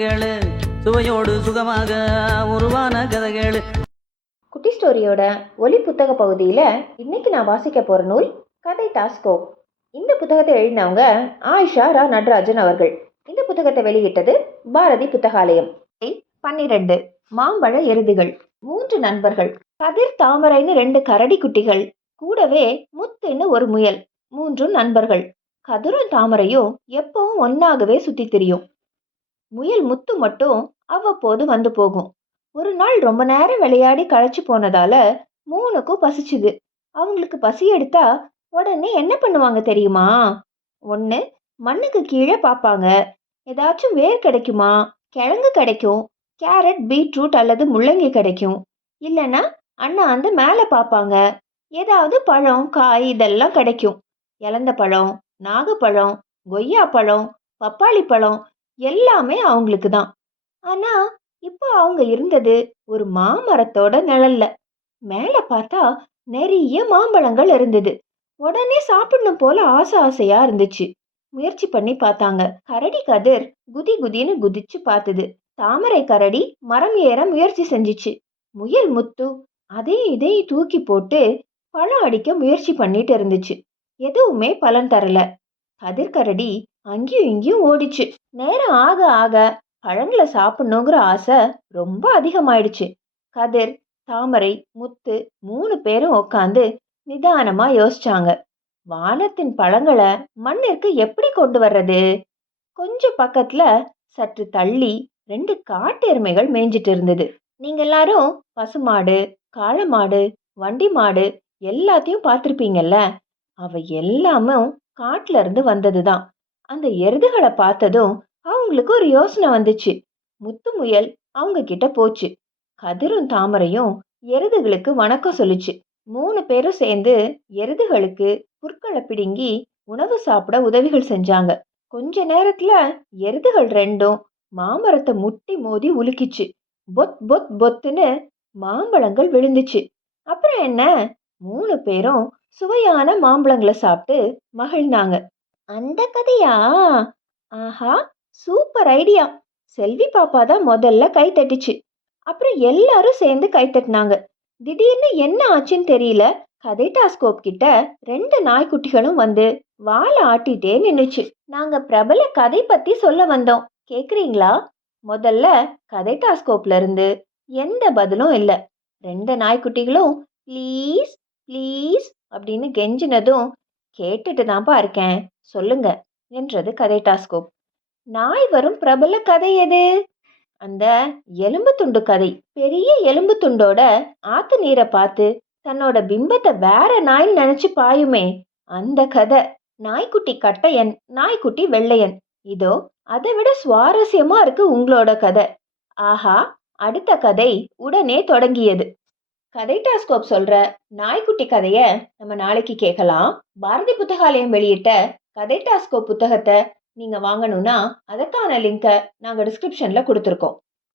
கதைகள் சுவையோடு சுகமாக உருவான கதைகள். குட்டி ஸ்டோரியோட ஒலி புத்தக பகுதியில் இன்னைக்கு நான் வாசிக்க போகிற நூல் கதை டாஸ்கோ. இந்த புத்தகத்தை எழுதினவங்க ஆயிஷா ரா நடராஜன் அவர்கள். இந்த புத்தகத்தை வெளியிட்டது பாரதி புத்தகாலயம். பன்னிரண்டு மாம்பழ எருதுகள் மூன்று நண்பர்கள் கதிர் தாமரைன்னு ரெண்டு கரடி குட்டிகள் கூடவே முத்துன்னு ஒரு முயல் மூன்றும் நண்பர்கள். கதிரும் தாமரையும் எப்பவும் ஒன்னாகவே சுத்தி திரியும். முயல் முத்து மட்டும் அவ்வப்போது வந்து போகும். ஒரு நாள் ரொம்ப நேரம் விளையாடி களைச்சு போனதால மூணுக்கும் பசிச்சுது. அவங்களுக்கு பசி எடுத்தா உடனே என்ன பண்ணுவாங்க தெரியுமா? ஒன்று மண்ணுக்கு கீழே பார்ப்பாங்க ஏதாச்சும் வேர் கிடைக்குமா? கிழங்கு கிடைக்கும். கேரட் பீட்ரூட் அல்லது முள்ளங்கி கிடைக்கும். இல்லைன்னா அண்ணா வந்து மேலே பார்ப்பாங்க ஏதாவது பழம் காய் இதெல்லாம் கிடைக்கும். இலந்த பழம் நாகப்பழம் கொய்யா பழம் பப்பாளி பழம் எல்லாமே அவங்களுக்கு தான். ஆனால் இப்போ அவங்க இருந்தது ஒரு மாமரத்தோட நிழல்ல. மேலே பார்த்தா நிறைய மாம்பழங்கள் இருந்தது. உடனே சாப்பிடணும் போல ஆசை ஆசையா இருந்துச்சு. முயற்சி பண்ணி பார்த்தாங்க. கரடி கதிர் குதி குதின்னு குதிச்சு பார்த்தது. தாமரை கரடி மரம் ஏற முயற்சி செஞ்சுச்சு. முயல் முத்து அதையும் இதையும் தூக்கி போட்டு பழம் அடிக்க முயற்சி பண்ணிட்டு இருந்துச்சு. எதுவுமே பலன் தரல. கதிர் கரடி அங்கேயும் இங்கேயும் ஓடிச்சு. நேரம் ஆக ஆக பழங்களை சாப்பிடணுங்கிற ஆசை ரொம்ப அதிகமாயிடுச்சு. கதிர் தாமரை முத்து மூணு பேரும் உட்காந்து நிதானமா யோசிச்சாங்க. வானத்தின் பழங்களை மண்ணிற்கு எப்படி கொண்டு வர்றது? கொஞ்சம் பக்கத்துல சற்று தள்ளி ரெண்டு காட்டு எருமைகள் மேய்ஞ்சிட்டு இருந்தது. நீங்க எல்லாரும் பசுமாடு காளமாடு வண்டி மாடு எல்லாத்தையும் பார்த்துருப்பீங்கல்ல? அவ எல்லாமும் காட்டுல இருந்து வந்ததுதான். அந்த எருதுகளை பார்த்ததும் அவங்களுக்கு ஒரு யோசனை வந்துச்சு. முத்து முயல் அவங்க கிட்ட போச்சு. கதிரும் தாமரையும் எருதுகளுக்கு வணக்கம் சொல்லுச்சு. மூணு பேரும் சேர்ந்து எருதுகளுக்கு புற்களை பிடுங்கி உணவு சாப்பிட உதவிகள் செஞ்சாங்க. கொஞ்ச நேரத்துல எருதுகள் ரெண்டும் மாமரத்தை முட்டி மோதி உலுக்கிச்சு. பொத் பொத் பொத்துன்னு மாம்பழங்கள் விழுந்துச்சு. அப்புறம் என்ன? மூணு பேரும் சுவையான மாம்பழங்களை சாப்பிட்டு மகிழ்ந்தாங்க. அந்த கதையா? ஆஹா சூப்பர் ஐடியா. செல்வி பாப்பா தான் முதல்ல கை தட்டிச்சு. அப்புறம் எல்லாரும் சேர்ந்து கை தட்டினாங்க. திடீர்னு என்ன ஆச்சுன்னு தெரியல. கதை டாஸ்கோப் கிட்ட ரெண்டு நாய்க்குட்டிகளும் வந்து வாழை ஆட்டிட்டே நின்றுச்சு நாங்க பிரபல கதை பத்தி சொல்ல வந்தோம். கேக்குறீங்களா? முதல்ல கதை டாஸ்கோப்ல இருந்து எந்த பதிலும் இல்ல. ரெண்டு நாய்க்குட்டிகளும் ப்ளீஸ் ப்ளீஸ் அப்படின்னு கெஞ்சினதும் கேட்டுட்டு தான்ப்பா இருக்கேன். சொல்லுங்க என்றது கதை டாஸ்கோப் நாய் வரும் பிரபல கதை எது? அந்த எலும்பு துண்டு கதை. பெரிய எலும்பு துண்டோட ஆத்து நீரை பார்த்து தன்னோட பிம்பத்தை வேற நாய் நினைச்சு பாயுமே. அந்த கதை. நாய்க்குட்டி கட்டையன் நாய்க்குட்டி வெள்ளையன். இதோ அதை விட சுவாரஸ்யமா இருக்கு உங்களோட கதை. ஆஹா அடுத்த கதை உடனே தொடங்கியது. கதை டாஸ்கோப் சொல்ற நாய்க்குட்டி கதைய நம்ம நாளைக்கு கேட்கலாம். பாரதி புத்தகாலயம் வெளியிட்ட கதை டாஸ்கோ புத்தகத்தை நீங்கள் வாங்கணும்னா அதற்கான லிங்கை நாங்கள் டிஸ்கிரிப்ஷனில் கொடுத்துருக்கோம்.